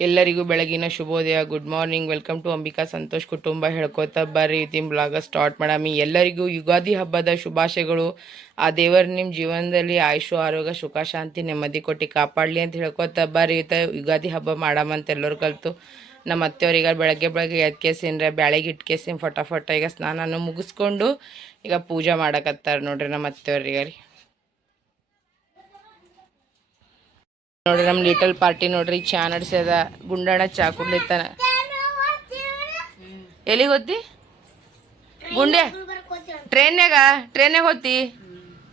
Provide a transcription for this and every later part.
ಎಲ್ಲರಿಗೂ ಬೆಳಗಿನ ಶುಭೋದಯ. Good morning welcome to Ambika Santosh ಕುಟುಂಬ ಹೇಳ್ಕೊತ ಬರ್ರಿ. ಇವತ್ತಿನ ಬ್ಲಾಗ ಸ್ಟಾರ್ಟ್ ಮಾಡಾಮಿ. ಎಲ್ಲರಿಗೂ ಯುಗಾದಿ ಹಬ್ಬದ ಶುಭಾಶಯಗಳು. ಆ ದೇವರು ನಿಮ್ಮ ಜೀವನದಲ್ಲಿ ಆಯುಷು, ಆರೋಗ್ಯ, ಸುಖ, ಶಾಂತಿ, ನೆಮ್ಮದಿ ಕೊಟ್ಟು ಕಾಪಾಡಲಿ ಅಂತ ಹೇಳ್ಕೊತ ಬರ್ರಿ. ಇವತ್ತ ಯುಗಾದಿ ಹಬ್ಬ ಮಾಡಾಮಂತ ಎಲ್ಲರೂ ಕಲಿತು. ನಮ್ಮ ಅತ್ತೆಯವ್ರು ಬೆಳಗ್ಗೆ ಬೆಳಗ್ಗೆ ಬೆಳಗ್ಗೆ ಎದ್ಕೇಸಿನ್ರೆ, ಬ್ಯಾಳೆಗೆ ಇಟ್ಕೇಸಿನ್ ಫಟಾಫಟ ಈಗ ಸ್ನಾನನ ಮುಗಿಸ್ಕೊಂಡು ಈಗ ಪೂಜೆ ಮಾಡಕತ್ತಾರೆ ನೋಡ್ರಿ ನಮ್ಮ ಅತ್ತೆಯವ್ರಿಗೆ ರೀ. ನೋಡ್ರಿ ನಮ್ಮ ಲಿಟಲ್ ಪಾರ್ಟಿ ನೋಡ್ರಿ ಚಾ ನಡ್ಸ್ಯದ ಗುಂಡಣ್ಣ ಚಾ ಕುಡ್ಲಿತ್ತಾನ. ಎಲ್ಲಿಗೆ ಹೋತಿ ಗುಂಡೆ? ಟ್ರೈನ್ಯಾಗ ಟ್ರೈನ್ಯಾಗ ಹೋತಿ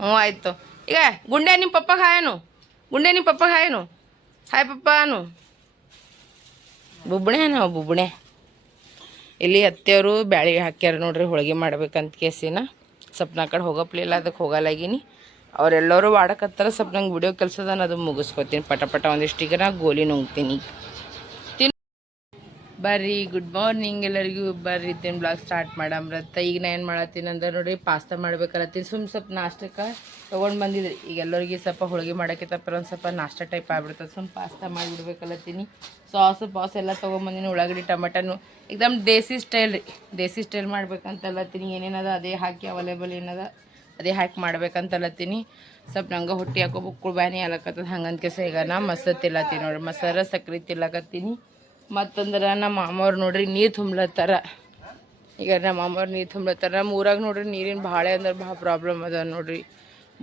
ಹ್ಞೂ, ಆಯ್ತು. ಈಗ, ಗುಂಡೆ ನಿಮ್ಮ ಪಪ್ಪ ಹಾಯನು ಗುಂಡೆ ನಿಮ್ಮ ಪಪ್ಪ ಹಾಯನು ಹಾಯ್ ಪಪ್ಪ ಅನು. ಬುಬ್ಬಣೆ ನಾವು ಬುಬ್ಬಣೆ. ಇಲ್ಲಿ ಹತ್ತಿಯವರು ಬ್ಯಾಳಿ ಹಾಕ್ಯಾರ ನೋಡ್ರಿ, ಹೋಳಿಗೆ ಮಾಡ್ಬೇಕಂತ ಕೇಸಿನ. ಸ್ವಪ್ನ ಕಡೆ ಹೋಗಪ್ಲಿಲ್ಲ, ಅದಕ್ಕೆ ಹೋಗಲಾಗಿನಿ. ಅವರೆಲ್ಲರೂ ವಾಡಕತ್ತಾರ ಸ್ವಲ್ಪ ನಂಗೆ ವಿಡಿಯೋ ಕೆಲಸದ ಅದು ಮುಗಿಸ್ಕೊತೀನಿ. ಪಟ ಪಟ ಒಂದಿಷ್ಟು ನಾ ಗೋಲಿ ನುಂಗ್ತೀನಿ. ತಿನ್ ಬರ್ರಿ ಗುಡ್ ಮಾರ್ನಿಂಗ್ ಎಲ್ಲರಿಗೂ. ಬರ್ರಿ, ತಿನ್ ಬ್ಲಾಗ್ ಸ್ಟಾರ್ಟ್ ಮಾಡಮ್ರತ್ತ ಈಗ ನಾ ಏನು ಮಾಡತ್ತೀನಿ ಅಂದ್ರೆ ನೋಡಿ ಪಾಸ್ತಾ ಮಾಡ್ಬೇಕಲ್ಲತ್ತೀನಿ ಸುಮ್ ಸ್ವಲ್ಪ ನಾಷ್ಟಕ್ಕೆ ತೊಗೊಂಡು ಬಂದಿದ್ರಿ. ಈಗ ಎಲ್ಲರಿಗೆ ಸ್ವಲ್ಪ ಹೋಳಿಗೆ ಮಾಡೋಕ್ಕೆ ತಪ್ಪರ ಒಂದು ಸ್ವಲ್ಪ ನಾಷ್ಟ ಟೈಪ್ ಆಗ್ಬಿಡ್ತದೆ. ಸುಮ್ಮ ಪಾಸ್ತಾ ಮಾಡಿಬಿಡ್ಬೇಕಲ್ಲತ್ತೀನಿ ಸಾಸ್, ಪಾಸ್ ಎಲ್ಲ ತೊಗೊಂಬಂದಿನಿ ಉಳ್ಳಾಗಡ್ಡಿ, ಟಮಟನು. ಏಕ್ದಮ್ ದೇಸಿ ಸ್ಟೈಲ್ ರೀ. ದೇಸಿ ಸ್ಟೈಲ್ ಮಾಡ್ಬೇಕಂತಲ್ಲತ್ತೀನಿ ಏನೇನದ, ಅದೇ ಹಾಕಿ ಅವೈಲೇಬಲ್ ಏನದ. ಅದೇ ಹಾಕಿ ಮಾಡ್ಬೇಕಂತಲತ್ತೀನಿ. ಸ್ವಲ್ಪ ನಂಗೆ ಹೊಟ್ಟೆ ಹಾಕೋ ಬುಕ್ಕು ಬ್ಯಾನಿ ಆಲಕತ್ತದ ಹಂಗಂತ ಕೆಸ ಈಗ ನಾ ಮಸ ತಿಲ್ಲತ್ತೀನಿ ನೋಡ್ರಿ. ಮಸರ ಸಕ್ರೆ ತಿಲ್ಲಕತ್ತೀನಿ. ಮತ್ತಂದ್ರೆ ನಮ್ಮ ಮಾಮವ್ರು ನೋಡ್ರಿ ನೀರು ತುಂಬ್ಲತ್ತಾರ. ಈಗ ನಮ್ಮ ಮಾಮವ್ರು ನೀರು ತುಂಬ್ಲತ್ತಾರ. ನಮ್ಮ ಊರಾಗ ನೋಡ್ರಿ ನೀರಿನ ಭಾಳ ಅಂದ್ರೆ ಭಾಳ ಪ್ರಾಬ್ಲಮ್ ಅದ ನೋಡ್ರಿ.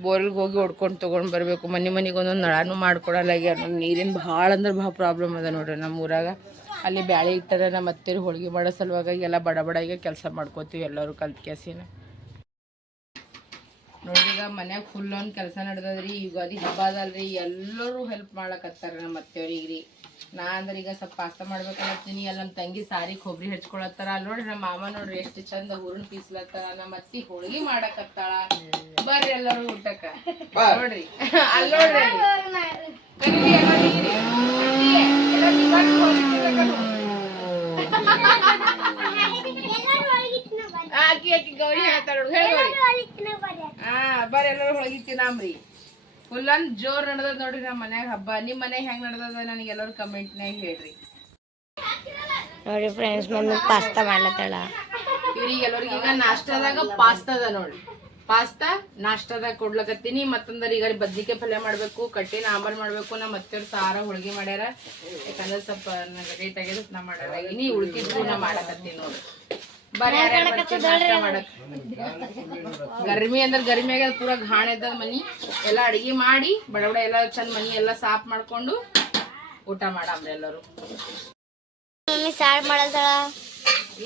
ಬೋರ್ಗೆ ಹೋಗಿ ಹೊಡ್ಕೊಂಡು ತೊಗೊಂಡು ಬರಬೇಕು. ಮನೆ ಮನೆಗೆ ಒಂದೊಂದು ನಳನೂ ಮಾಡ್ಕೊಡಲ್ಲ ನೀರಿನ ಭಾಳ ಅಂದ್ರೆ ಭಾಳ ಪ್ರಾಬ್ಲಮ್ ಅದ ನೋಡ್ರಿ ನಮ್ಮ ಊರಾಗ. ಅಲ್ಲಿ ಬ್ಯಾಳಿ ಇಟ್ಟರೆ ನಮ್ಮ ಅತ್ತೆರು ಹೋಳಿಗೆ ಮಾಡೋ ಸಲುವಾಗಿ ಎಲ್ಲ ಬಡ ಬಡ ಈಗ ಕೆಲಸ ಮಾಡ್ಕೋತೀವಿ ಎಲ್ಲರೂ ಕಲ್ತ್ ಕೆಸಿನ. ನೋಡ್ರಿ ಈಗ ಮನ್ಯಾಗ ಫುಲ್ ಒಂದು ಕೆಲಸ ನಡೆದದ್ರಿ ಯುಗಾದಿ ಹಬ್ಬ ಅದಲ್ರಿ ಎಲ್ಲರೂ ಹೆಲ್ಪ್ ಮಾಡಕತ್ತಾರ ನಮ್ಮ ಅತ್ತೆಯವ್ರಿಗೆ ರೀ ನಾ ಅಂದ್ರೆ ಈಗ ಸ್ವಲ್ಪ ಪಾಸ್ತಾ ಮಾಡ್ಬೇಕಲ್ಲತ್ತೀನಿ ಅಲ್ಲಿ ನಮ್ಮ ತಂಗಿ ಸಾರಿ ಕೊಬ್ಬರಿ ಹಚ್ಕೊಳತ್ತಾರ ಅಲ್ಲಿ ನೋಡ್ರಿ ನಮ್ಮ ಮಾಮ ನೋಡ್ರಿ ಎಷ್ಟು ಚಂದ ಹುರುಣ ಪೀಸ್ಲತ್ತಾರ ನಮ್ಮ ಅತ್ತಿ ಹೋಳಿಗೆ ಮಾಡಕತ್ತಾಳ. ಬರ್ರಿ ಎಲ್ಲರೂ ಊಟಕ್ಕ. ನೋಡ್ರಿ. ಅಲ್ಲಿ ನೋಡ್ರಿ ಅಲ್ಲಿ. ಕರೀರಿ ಎಲ್ಲ ನೀರಿ. ಅತ್ತಿ, ಎಲ್ಲ ನಿಮ್ಮನ್ನ ಹೋಳಿಗೆ ತಿನ್ನಕನು. ಆ, ಆಕಿ ಆಕಿ ಗೌರಿ ಹೇಳ್ತಾಳ ಹಾ ಬರ್ರಿ ಎಲ್ಲರೂ ಹೋಳಿಗೆ ತಿನ್ನಾಮ್ರಿ. ಫುಲ್ ಅಂದ್ ಜೋರ್ ನಡ್ದದ ನೋಡ್ರಿ ನಮ್ಮ ಮನ್ಯಾಗ ಹಬ್ಬ. ನಿಮ್ಮ ಮನ್ಯಾಗ ಹೆಂಗ್ ನಡ್ದದ ನನಗೆ ಎಲ್ಲರೂ ಕಮೆಂಟ್ನಾಗ ಹೇಳ್ರಿ. ನೋಡಿ ಫ್ರೆಂಡ್ಸ್ ಮಮ್ಮಿ ಪಾಸ್ತಾ ಮಾಡ್ಲತ್ತಾಳ. ಇವ್ರಿಗೆ ಎಲ್ಲರಿಗೆ ಈಗ ನಾಷ್ಟದಾಗ ಪಾಸ್ತಾದ ನೋಡ್ರಿ ಪಾಸ್ತಾ ನಾಷ್ಟಾದಾಗ ಕೊಡ್ಲಕತ್ತೀನಿ. ಮತ್ತಂದ್ರ ಈಗ ಬದ್ನಿಕಾಯಿ ಪಲ್ಯ ಮಾಡ್ಬೇಕು ಕಟ್ಟಿನ ಆಂಬಾರ್ ಮಾಡ್ಬೇಕು. ನಮ್ಮ ಮತ್ತೆ ಸಾರ ಹೋಳಿಗೆ ಮಾಡ್ಯಾರ. ಯಾಕಂದ್ರೆ ಸ್ವಲ್ಪ ರೇಟ್ ಆಗ್ಯದ ನಾ ಮಾಡಲ್ಲ. ಇನಿ ಉಳ್ಕಿದ್ದು ನಾ ಮಾಡಕತ್ತೀನಿ ನೋಡ್ರಿ ಗರ್ಮಿ ಅಂದ್ರೆ ಗರ್ಮಿ ಆಗ್ಯದ ಪೂರ ಘಾಣ ಇದ್ದದ ಮನಿ. ಎಲ್ಲ ಅಡಿಗೆ ಮಾಡಿ ಬಡ ಬಡ ಎಲ್ಲ ಚಂದ ಮನಿ ಎಲ್ಲ ಸಾಫ್ ಮಾಡ್ಕೊಂಡು ಊಟ ಮಾಡಾಮ್ರಿ ಎಲ್ಲರೂ. ಮಮ್ಮಿ ಸಾರ್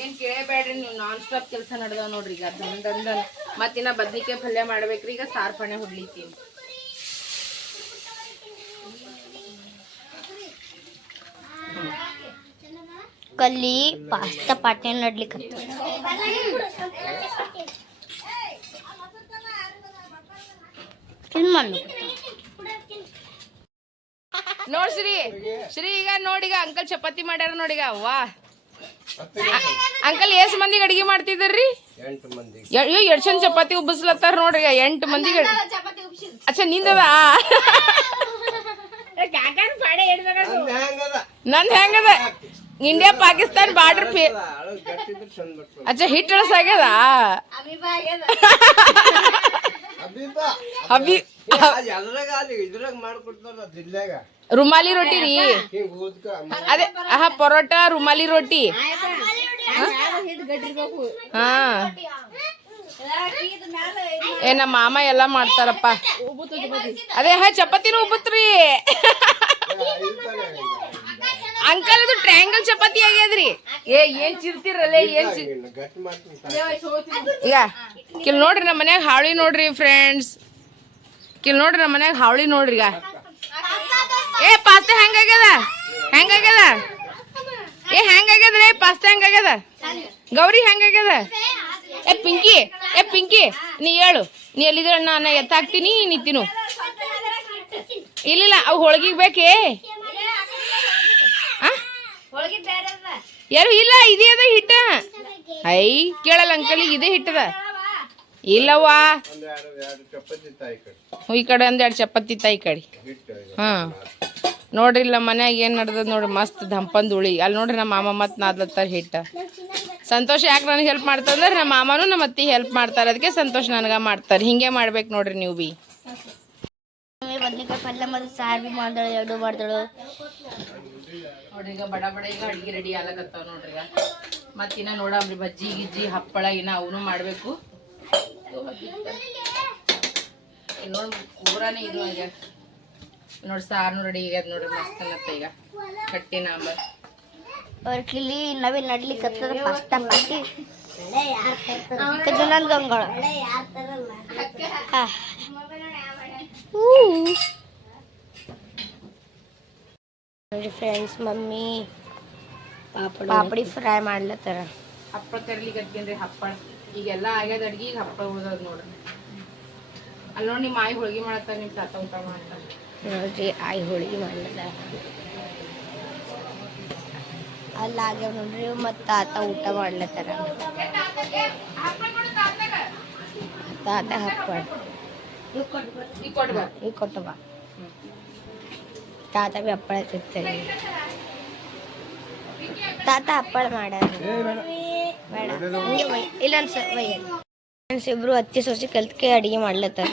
ಏನ್ ಕೇಳಬೇಡ್ರಿ ನೀವು ನಾನ್ ಸ್ಟಾಪ್ ಕೆಲಸ ನಡ್ದಾವ ನೋಡ್ರಿ ಈಗ ದನ್ ದನ್ ದನ್. ಮತ್ತಿನ್ನ ಬದ್ನಿಕಾಯಿ ಪಲ್ಯ ಮಾಡ್ಬೇಕ್ರಿ ಈಗ ಸಾರ್ ಪಣೆ ಹೊಡ್ಲಿತ್ತೀನಿ ಕಲ್ಲಿ ಪಾಸ್ತಾ ಪಾಠ ನಡ್ಲಿಕ್ಕೆ ನೋಡ್ ಶ್ರೀ. ಶ್ರೀ ಈಗ ನೋಡಿಗ ಅಂಕಲ್ ಚಪಾತಿ ಮಾಡ್ಯಾರ ನೋಡಿಗ ವಾ. ಅಂಕಲ್ ಎಷ್ಟ್ ಮಂದಿಗೆ ಅಡಿಗೆ ಮಾಡ್ತಿದ್ರಿ ಅಯ್ಯೋ ಎಷ್ಟ್ ಚಂದ ಚಪಾತಿ ಉಬ್ಬಿಸ್ಲತ್ತಾರ ನೋಡ್ರಿ ಈಗ. ಎಂಟು ಮಂದಿಗೆ ಅಚ್ಚ ನಿಂದದ? ನಂದ್ ಹೆಂಗದ? ಇಂಡಿಯಾ ಪಾಕಿಸ್ತಾನ ಬಾರ್ಡರ್ ಫೇ ಅಚ್ಚ ಹಿಟ್ ಆಗ್ಯದ ಜಿಲ್ಲೆಗ ರುಮಾಲಿ ರೊಟ್ಟಿ ರೀ? ಅದೇ ಆಹಾ ಪರೋಟ ರುಮಾಲಿ ರೊಟ್ಟಿ. ಹಾ? ಏ ನಮ್ಮ ಮಾಮ ಎಲ್ಲ ಮಾಡ್ತಾರಪ್ಪ. ಅದೇ ಹಾ ಚಪಾತಿನೂ ಉಬ್ಬತ್ರಿ. ಅಂಕಲ್ ಅದು ಟ್ರಯಾಂಗಲ್ ಚಪಾತಿ ಆಗ್ಯದ್ರಿ. ಏ, ಏನ್ ಚಿರ್ತಿರಲ್ಲ, ಏನ್ ಈಗ, ಕಿಲ್ ನೋಡ್ರಿ ನಮ್ಮ ಮನ್ಯಾಗ ಹಾವಳಿ ನೋಡ್ರಿ ಫ್ರೆಂಡ್ಸ್ ಕಿಲ್ ನೋಡ್ರಿ ನಮ್ಮ ಮನ್ಯಾಗ ಹಾವಳಿ ನೋಡ್ರಿ ಈಗ. ಏ, ಪಾಸ್ತಾ ಹೆಂಗಾಗ್ಯದ? ಹೆಂಗಾಗ್ಯದ? ಏ, ಹೆಂಗಾಗ್ಯದ್ರಿ? ಪಾಸ್ತಾ ಹೆಂಗಾಗ್ಯದ? ಗೌರಿ ಹೆಂಗಾಗ್ಯದ? ಏ, ಪಿಂಕಿ ಏ, ಪಿಂಕಿ, ನೀ ಹೇಳು. ನೀ ಎಲ್ಲಿದ್ರೆ ನಾನು ಎತ್ತಾಕ್ತೀನಿ, ನೀ ಇಲ್ಲಿಲ್ಲ, ಅವು ಹೋಳ್ಗಿಗೆ ಬೇಕೇ ಆ? ಯಾರು, ಇಲ್ಲ, ಇದೇ ಅದ ಹಿಟ್ಟ. ಐ, ಕೇಳಲ್ಲ ಅಂಕಲಿಗೆ ಇದೇ ಹಿಟ್ಟದ. ಇಲ್ಲವಾ ಈ ಕಡೆ ಒಂದ್ ಎರಡು ಚಪಾತಿ ತಾಯಿ ಕಡೆ. ಹಾ ನೋಡ್ರಿ ಇಲ್ಲ ಮನ್ಯಾಗ ಏನು ನಡ್ದದ ನೋಡ್ರಿ, ಮಸ್ತ್ ದಂಪಂದ್ ಉಳಿ ಅಲ್ಲಿ ನೋಡ್ರಿ, ನಮ್ಮ ಮಾಮ ಮತ್ತು ನಾದ್ಲತ್ತಾರ ಹಿಟ್ಟ. ಸಂತೋಷ ಯಾಕೆ ನನಗೆ ಹೆಲ್ಪ್ ಮಾಡ್ತಂದ್ರೆ ನಮ್ಮ ಮಾಮನೂ ನಮ್ಮ ಅತ್ತಿ ಹೆಲ್ಪ್ ಮಾಡ್ತಾರೆ. ಅದಕ್ಕೆ ಸಂತೋಷ ನನಗೆ ಮಾಡ್ತಾರೆ. ಹಿಂಗೆ ಮಾಡ್ಬೇಕು ನೋಡ್ರಿ ನೀವು ಬಿ. ಬದ್ನಿಕಾಯಿ ಪಲ್ಯ ಮತ್ತು ಸಾರು ಬಿ ಮಾಡ್ದಳು, ಎರಡು ಮಾಡ್ದಳು. ನೋಡ್ರಿ ಈಗ ಬಡ ಬಡ ಈಗ ಅಡಿಗೆ ರೆಡಿ ಆಗ್ಲಕತ್ತಾವ ನೋಡ್ರಿ ಈಗ. ಮತ್ತಿನ್ನ ನೋಡಮ್ರಿ ಬಜ್ಜಿ ಗಿಜ್ಜಿ ಹಪ್ಪಳ ಇನ್ನ ಅವನು ಮಾಡಬೇಕು. ನೋಡಿ ಊರಾನೇ ಇದು ಈಗ ನೋಡಿ ಸಾರ್ನು ರೆಡಿ ಆಗ್ಯದ ನೋಡ್ರಿ ಮಸ್ತ್ ಅನ್ನತ್ತ ಈಗ. ಕಟ್ಟಿ ನಾಂಬರ್ ಕಿಲಿ ನವಿ ನಡ್ಲಿಕ್ಕೆ ಹತ್ತದ ಪಾಸ್ತಾ ನೋಡಿ ಫ್ರೆಂಡ್ಸ್ ಮಮ್ಮಿ ಪಾಪಡಿ ಫ್ರೈ ಮಾಡ್ಲತ್ತಾರ ಹಪ್ಪಳ ತರ್ಲಿಕ್ಕೆ ಹತ್ಕೇನ್ರಿ ಹಪ್ಪಳ ಈಗೆಲ್ಲ ಆಗ್ಯದ ಅಡ್ಗಿ ಈಗ ಹಪ್ಪಳ ಉಳ್ದದ ನೋಡ್ರಿ ಅಲ್ಲಿ ನೋಡಿ ನಿಮ್ಮ ಆಯಿ ಹೋಳಿಗೆ ಮಾಡತ್ತಾರ ನಿಮ್ಮ ತಾತ ಊಟ ಮಾಡ್ತಾರ ನೋಡ್ರಿ ಆಯಿ ಹೋಳಿಗೆ ಮಾಡ್ಲತ್ತಾರ ಅಲ್ಲ ಆಗ್ಯಾವ ನೋಡ್ರಿ ಮತ್ತು ತಾತ ಊಟ ಮಾಡ್ಲತ್ತಾರ ತಾತ ಹಪ್ಪಳ ಈಗ ಕೊಟ್ಬಾ ಈಗ ಕೊಟ್ಟು ಬಾ ತಾತ ಬಿ ಹಪ್ಪಳ ತಿಂತಾರೆ. ತಾತ ಹಪ್ಪಳ ಮಾಡ್ಯಾರ ಬೇಡ. ಹಂಗೆ ಬೈ. ಇಲ್ಲ ಅನ್ಸ ಬೈಯಲ್ಲ ಫ್ರೆಂಡ್ಸ್ ಇಬ್ರು ಅತ್ತಿ ಸೊಸಿ ಕಲ್ತ್ಕೆ ಅಡಿಗೆ ಮಾಡ್ಲತ್ತಾರ.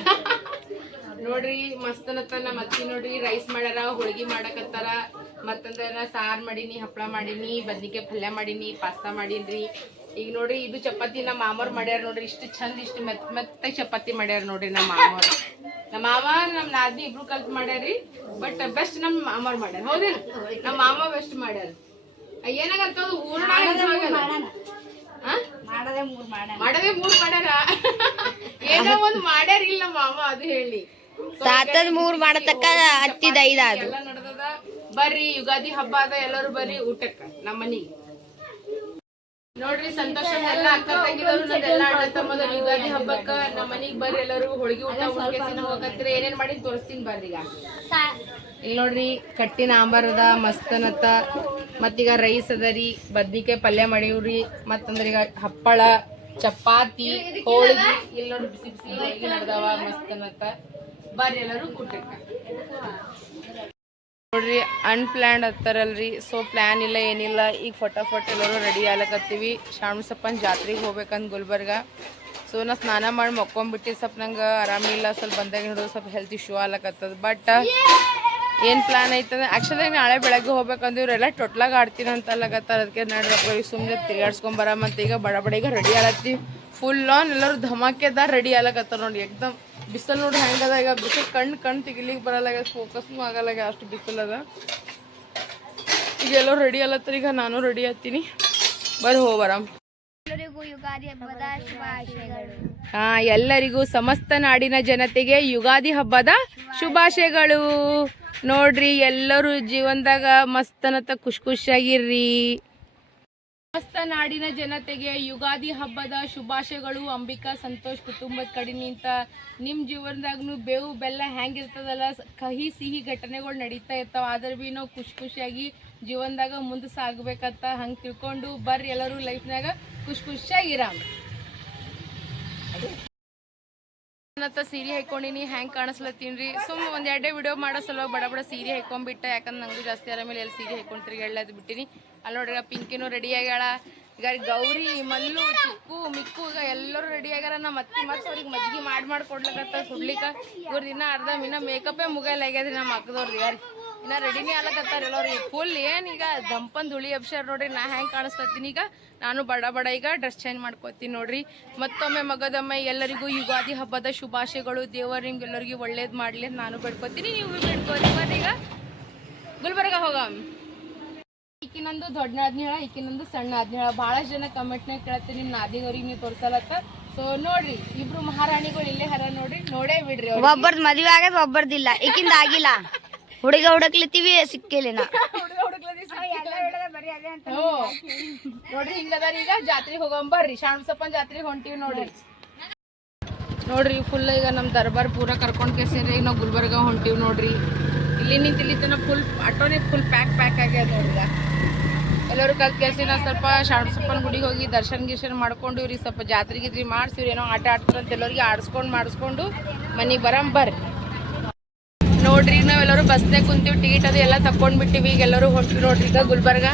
ನೋಡ್ರಿ ಮಸ್ತ್ ಅನ್ನತ್ತ ನಮ್ಮ ಅತ್ತಿ ನೋಡ್ರಿ ರೈಸ್ ಮಾಡ್ಯಾರ ಹೋಳಿಗೆ ಮಾಡಕತ್ತಾರ. ಮತ್ತಂದ್ರ ಸಾರ್ ಮಾಡೀನಿ ಹಪ್ಪಳ ಮಾಡೀನಿ ಬದ್ನಿಕಾಯಿ ಪಲ್ಯ ಮಾಡೀನಿ ಪಾಸ್ತಾ ಮಾಡೀನ್ರಿ. ಈಗ ನೋಡ್ರಿ ಇದು ಚಪಾತಿ ನಮ್ಮ ಮಾಮವ್ರು ಮಾಡ್ಯಾರ ನೋಡ್ರಿ. ಇಷ್ಟು ಚಂದ ಇಷ್ಟು ಮೆತ್ತ ಮೆತ್ತ ಚಪಾತಿ ಮಾಡ್ಯಾರ ನೋಡ್ರಿ ನಮ್ಮ ಮಾಮವ್ರು. ನಮ್ಮ ಮಾವ ನಮ್ಮ ನಾದಿ ಇಬ್ರು ಕಲ್ತ್ ಮಾಡ್ಯಾರಿ ಬಟ್ ಬೆಸ್ಟ್ ನಮ್ಮ ಮಾಮರ್ ಮಾಡ್ಯಾರ. ಹೌದೇನ? ನಮ್ಮ ಮಾಮ ಬೆಸ್ಟ್ ಮಾಡ್ಯಾರ. ಏನಾಗತ್ತ ಊರ್ಣ ಮಾಡದೇ ಮೂರ್ ಮಾಡ್ಯಾರ? ಏನೋ ಒಂದ್ ಮಾಡ್ಯಾರ ಇಲ್ಲ ನಮ್ಮ ಮಾಮ ಅದು ಹೇಳಿ. ತಾತದ ಮೂರ್ ಮಾಡತಕ್ಕ ಹತ್ತಿದ ಐದ ಅದು ಬರ್ರಿ ಯುಗಾದಿ ಹಬ್ಬ ಅದ ಎಲ್ಲರೂ ಬರ್ರಿ ಊಟಕ್ಕ ನಮ್ಮ ಮನಿಗೆ ನೋಡ್ರಿ ಸಂತೋಷ ಎಲ್ಲ ಅಕ್ಕ ತಂಗಿದವ್ರು ನಂದೆಲ್ಲ ಅಣ್ಣ ತಮ್ಮದವ್ರು ಯುಗಾದಿ ಹಬ್ಬಕ್ಕ ನಮ್ಮ ಮನಿಗ್ ಬರ್ರಿ ಎಲ್ಲರೂ ಹೋಳಿಗೆ ಊಟ ಹೋಗತ್ತಿರ ಏನೇನ್ ಮಾಡಿ ತೋರಿಸ್ತೀನಿ ಬರ್ರಿ ಈಗ. ಇಲ್ಲಿ ನೋಡ್ರಿ ಕಟ್ಟಿನ ಆಂಬಾರ್ ಅದ ಮಸ್ತ್ ಈಗ ಮತ್ತೀಗ ರೈಸ್ ಅದ ರೀ ಬದ್ನಿಕಾಯಿ ಪಲ್ಯ ಮಾಡೀವ್ರಿ ಮತ್ತಂದ್ರ ಈಗ ಹಪ್ಪಳ ಚಪಾತಿ ಹೋಳಿಗೆ. ಇಲ್ಲಿ ನೋಡ್ರಿ ಬಿಸಿ ಬಿಸಿ ಹೋಳಿಗೆ ನಡ್ದಾವ ಮಸ್ತನತ್ತ. ಬರ್ರಿ ಎಲ್ಲರೂ ಊಟಕ್ಕ ನೋಡ್ರಿ ಅನ್ಪ್ಲ್ಯಾನ್ಡ್ ಹತ್ತಾರಲ್ರಿ. ಸೊ ಪ್ಲ್ಯಾನ್ ಇಲ್ಲ, ಏನಿಲ್ಲ. ಈಗ ಫಟಾಫಟ್ ಎಲ್ಲರೂ ರೆಡಿ ಆಗ್ಲಕತ್ತೀವಿ. ಶಾಣ್ಸಪ್ಪನ ಜಾತ್ರೆಗೆ ಹೋಗ್ಬೇಕಂತ ಗುಲ್ಬರ್ಗ. ಸೊ ನಾ ಸ್ನಾನ ಮಾಡಿ ಮಕ್ಕೊಂಬಿಟ್ಟು, ಸ್ವಲ್ಪ ನಂಗೆ ಆರಾಮಿಲ್ಲ ಸ್ವಲ್ಪ ಬಂದಾಗ ನೋಡೋದು ಸ್ವಲ್ಪ ಹೆಲ್ತ್ ಇಶ್ಯೂ ಆಗ್ಲಕತ್ತದ. ಬಟ್ ಏನು ಪ್ಲ್ಯಾನ್ ಐತಂದ್ರೆ ಆ್ಯಕ್ಚುಲಿ ನಾಳೆ ಬೆಳಗ್ಗೆ ಹೋಗ್ಬೇಕಂದ್ರೆ ಇವರೆಲ್ಲ ಟೊಟ್ಲಾಗ ಆಡ್ತೀನಿ ಅಂತ ಅದಕ್ಕೆ ನಡ್ರಪ್ಪ ಸುಮ್ಮನೆ ತಿರ್ಗಾಡ್ಸ್ಕೊಂಬರಮಂತ ಈಗ ಬಡ ಬಡ ಈಗ ರೆಡಿ ಆಗತ್ತೀವಿ ಫುಲ್ ಆನ್ ಎಲ್ಲರೂ ಧಮಾಕೆದಾರ ರೆಡಿ ಆಗ್ಲಕತ್ತಾರ ನೋಡಿ ಎಕ್ದಮ್. ಬಿಸಿಲು ನೋಡಿ ಹೆಂಗದ ಈಗ ಬಿಸಿಲು ಕಣ್ಣು ಕಣ್ಣು ತೆಗಿಲಿಕ್ಕೆ ಬರಲ್ಲ ಫೋಕಸ್ನು ಆಗಲ್ಲಾಗ ಅಷ್ಟು ಬಿಸಿಲು ಅದ. ಈಗ ಎಲ್ಲರೂ ರೆಡಿ ಅಲ್ಲತ್ತರ ಈಗ ನಾನು ರೆಡಿ ಆಗ್ತೀನಿ ಬರ್ರಿ ಹೋಗರಾಮ್ ಎಲ್ಲರಿಗೂ ಯುಗಾದಿ ಹಬ್ಬದ ಶುಭಾಶಯಗಳು. ಹಾ ಎಲ್ಲರಿಗೂ ಸಮಸ್ತ ನಾಡಿನ ಜನತೆಗೆ ಯುಗಾದಿ ಹಬ್ಬದ ಶುಭಾಶಯಗಳು. ನೋಡ್ರಿ ಎಲ್ಲರೂ ಜೀವನದಾಗ ಮಸ್ತನತ ಖುಷಿ ಖುಷಿಯಾಗಿರ್ರಿ ಸಮಸ್ತ ನಾಡಿನ ಜನತೆಗೆ ಯುಗಾದಿ ಹಬ್ಬದ ಶುಭಾಶಯಗಳು. ಅಂಬಿಕಾ, ಸಂತೋಷ್ ಕುಟುಂಬದ ಕಡೆನಿಂತ ನಿಮ್ಮ ಜೀವನದಾಗ್ನು ಬೇವು ಬೆಲ್ಲ ಹೆಂಗಿರ್ತದಲ್ಲ ಸ- ಕಹಿ ಸಿಹಿ ಘಟನೆಗಳು ನಡೀತಾ ಇರ್ತಾವ. ಆದ್ರೆ ಭೀ ನಾವು ಖುಷಿ ಖುಷಿಯಾಗಿ ಜೀವನದಾಗ ಮುಂದೆ ಸಾಗಬೇಕಂತ ಹಂಗೆ ತಿಳ್ಕೊಂಡು ಬರ್ರಿ ಎಲ್ಲರೂ ಲೈಫ್ನಾಗ. ಖುಷಿ ಖುಷಿಯಾಗಿರಾಮ ನತ್ತ ಸೀರೆ ಹಾಕೊಂಡಿನಿ ಹೆಂಗೆ ಕಾಣಿಸ್ಲತ್ತೀನಿ ಸುಮ್ಮ ಒಂದು ಎರಡೇ ವಿಡಿಯೋ ಮಾಡೋ ಸಲುವಾಗಿ ಬಡ ಬಡ ಸೀರೆ ಹಾಕೊಂಡ್ಬಿಟ್ಟೆ ಯಾಕಂದ್ರೆ ನಂಗೂ ಜಾಸ್ತಿ ಆರಾಮೇಲೆ ಎಲ್ಲಿ ಸೀರೆ ಹಾಕೊಂಡು ತಿರುಗಾಡ್ಲದ್ ಬಿಟ್ಟಿನಿ. ಅಲ್ಲಿ ನೋಡ್ರಿ ಪಿಂಕಿನೂ ರೆಡಿ ಆಗ್ಯಾಳ. ಈಗ ಗೌರಿ, ಮಲ್ಲು, ಚಿಕ್ಕು, ಮಿಕ್ಕು, ಈಗ ಎಲ್ಲರೂ ರೆಡಿ ಆಗ್ಯಾರ. ನಾ ಮತ್ತೆ ಮತ್ತೆ ಅವ್ರಿಗೆ ಮಜ್ಜಿಗೆ ಮಾಡಿ ಮಾಡಿ ಕೊಡ್ಲಕತ್ತ ಸುಡ್ಲಿಕ್ಕ. ಇವ್ರ ದಿನ ಅರ್ಧ ಇನ್ನ ಮೇಕಪ್ಪೇ ಮುಗಲ್ ಆಗ್ಯದ್ರಿ ನಮ್ಮ ಅಕ್ಕದವ್ರದ್ದು ಯಾರಿ ಇನ್ನ ರೆಡಿನೇ ಆಗ್ಲಕತ್ತಾರ ಎಲ್ಲರಿಗೆ ಫುಲ್ ಏನ್ ಈಗ ದಂಪನ್ ಧುಳಿ ಅಪ್ಸರ್ ನೋಡ್ರಿ, ನಾ ಹೆಂಗ್ ಕಾಣಿಸ್ಲತ್ತೀನಿ ಈಗ. ನಾನು ಬಡ ಬಡ ಈಗ ಡ್ರೆಸ್ ಚೇಂಜ್ ಮಾಡ್ಕೋತೀನಿ ನೋಡ್ರಿ. ಮತ್ತೊಮ್ಮೆ ಮಗದಮ್ಮ ಎಲ್ಲರಿಗೂ ಯುಗಾದಿ ಹಬ್ಬದ ಶುಭಾಶಯಗಳು. ದೇವರು ನಿಮ್ಗೆಲ್ಲರಿಗೂ ಒಳ್ಳೇದು ಮಾಡಲಿ ಅಂತ ನಾನು ಬೇಡ್ಕೋತೀನಿ. ನೀವು ಬೇಡ್ಕೋರಿ. ಈಗ. ಗುಲ್ಬರ್ಗ ಹೋಗಮ್. ಈಕಿನೊಂದು ದೊಡ್ಡ ನಾದ್ನಿ ಹೇಳ ಈಕಿನೊಂದು ಸಣ್ಣ ಆದ್ನೇಳ ಭಾಳಷ್ಟು ಜನ ಕಮೆಂಟ್ನಾಗ ಕೇಳತ್ತೆ ನಿಮ್ಮ ನಾದಿನವ್ರಿಗೆ ನೀವು ತೋರ್ಸಲತ್ತ ಸೊ ನೋಡ್ರಿ ಇಬ್ರು ಮಹಾರಾಣಿಗಳು ಇಲ್ಲೇ ಹರ ನೋಡ್ರಿ. ನೋಡೇ ಬಿಡ್ರಿ. ಒಬ್ಬರದ್ ಮದ್ವೆ ಆಗದ ಒಬ್ಬರದಿಲ್ಲ ಈಕಿಂದ ಆಗಿಲ್ಲ. ಹುಡುಗ ಹುಡುಕ್ಲಿತ್ತೀವಿ ಸಿಕ್ಕಿಲ್ಲ. ನೋಡ್ರಿ ಹಿಂಗದಾರ ಈಗ ಜಾತ್ರೆಗೆ ಹೋಗೋಣ ಬರ್ರಿ. ಶಾಣಸಪ್ಪನ ಜಾತ್ರೆಗೆ ಹೊಂಟಿವಿ ನೋಡ್ರಿ. ನೋಡ್ರಿ ಫುಲ್ ಈಗ ನಮ್ಮ ದರ್ಬಾರ್ ಪೂರ ಕರ್ಕೊಂಡ್ ಕೇಸಿರಿ ಈಗ ನಾವು ಗುಲ್ಬರ್ಗ ಹೊಂಟಿವಿ ನೋಡ್ರಿ. ಇಲ್ಲಿ ನಿಂತ ಇಲ್ಲಿ ತನಕ ಫುಲ್ ಆಟೋನೇ ಫುಲ್ ಪ್ಯಾಕ್ ಪ್ಯಾಕ್ ಆಗ್ಯದ ನೋಡ್ರಿ. ಎಲ್ಲರೂ ಕಲ್ತ್ ಕೇಸಿ ನಾವು ಸ್ವಲ್ಪ ಶಾಣಸಪ್ಪನ ಗುಡಿಗೆ ಹೋಗಿ ದರ್ಶನ ಗಿರ್ಶನ್ ಮಾಡ್ಕೊಂಡು ಇವ್ರಿ ಸ್ವಲ್ಪ ಜಾತ್ರೆ ಗಿದ್ರಿ ಮಾಡ್ಸಿವ್ರಿ ಏನೋ ಆಟ ಆಡ್ತಾರಂತ ಎಲ್ಲರಿಗೆ ಆಡಿಸ್ಕೊಂಡು ಮಾಡಿಸ್ಕೊಂಡು ಮನೆಗೆ ಬರಂ ಬರ್ರಿ. ನೋಡ್ರಿ, ನಾವೆಲ್ಲರೂ ಬಸ್ನಾಗ ಕುಂತೀವಿ. ಟಿಕೆಟ್ ಅದು ಎಲ್ಲ ತಕೊಂಡ್ಬಿಟ್ಟಿವಿ ಈಗ ಎಲ್ಲರೂ ಹೊಂಟ್ರಿ ನೋಡ್ರಿ ಈಗ ಗುಲ್ಬರ್ಗ.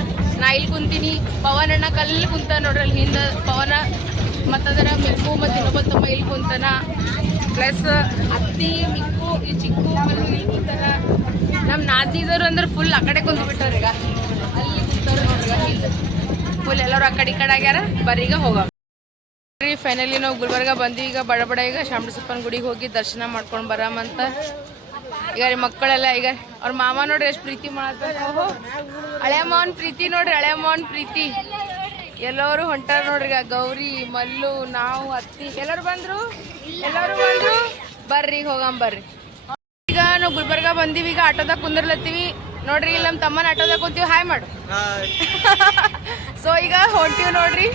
ನಾ ಇಲ್ಲಿ ಕುಂತೀನಿ. ಪವನ್ ಅಣ್ಣ ಕಲ್ಲಿ ಕುಂತ ನೋಡ್ರಿ ಅಲ್ಲಿ ಹಿಂದೆ. ಪವನ ಮತ್ತದರ ಮಿಕ್ಕು ಮತ್ತು ಇನ್ನೊಬ್ಬ ತಮ್ಮ ಇಲ್ಲಿ ಕುಂತನ. ಪ್ಲಸ್ ಅತ್ತಿ, ಮಿಕ್ಕು, ಈ ಚಿಕ್ಕು ಮಲ್ಲು ಇಲ್ಲಿ ಕುಂತಾನ. ನಮ್ಮ ನಾದಿದವರು ಅಂದ್ರೆ ಫುಲ್ ಆ ಕಡೆ ಕುಂತು ಈಗ. ಅಲ್ಲಿ ಕುಂತವ್ರು ನೋಡ್ರಿ ಫುಲ್ ಎಲ್ಲರೂ ಆ ಕಡೆ ಈ ಕಡೆ ಆಗ್ಯಾರ. ಬರೀಗ ಹೋಗೋಣ ಫೈನಲಿ ನಾವು ಗುಲ್ಬರ್ಗ ಬಂದ್ವಿ ಈಗ ಬಡ ಬಡ ಈಗ. ಶಾಮಸಪ್ಪನ ಗುಡಿಗೆ ಹೋಗಿ ದರ್ಶನ ಮಾಡ್ಕೊಂಡು ಬರಾಮಂತ ಈಗ ರೀ ಮಕ್ಕಳೆಲ್ಲ ಈಗ ಅವ್ರ ಮಾಮ ನೋಡ್ರಿ ಎಷ್ಟು ಪ್ರೀತಿ ಮಾಡ್ತಾರೆ. ಹಳೆ ಮಾವನ್ ಪ್ರೀತಿ ನೋಡ್ರಿ ಹಳೆ ಮಾವನ್ ಪ್ರೀತಿ. ಎಲ್ಲರೂ ಹೊಂಟಾರ ನೋಡ್ರಿ ಈಗ ಗೌರಿ ಮಲ್ಲು ನಾವು ಅತ್ತಿ. ಎಲ್ಲರು ಬಂದ್ರು? ಎಲ್ಲರೂ ಬಂದ್ರು? ಬರ್ರಿ ಈಗ ಹೋಗಂ ಬರ್ರಿ. ಈಗ ನಾವು ಗುಲ್ಬರ್ಗ ಬಂದೀವಿ ಈಗ ಆಟೋದಾಗ ಕುಂದಿರ್ಲತ್ತೀವಿ. ನೋಡ್ರಿ ಇಲ್ಲಿ ನಮ್ಮ ತಮ್ಮನ ಆಟೋದಾಗ ಕುಂತೀವಿ. ಹಾಯ್ ಮಾಡು. ಸೊ ಈಗ ಹೊಂಟೀವಿ ನೋಡ್ರಿ.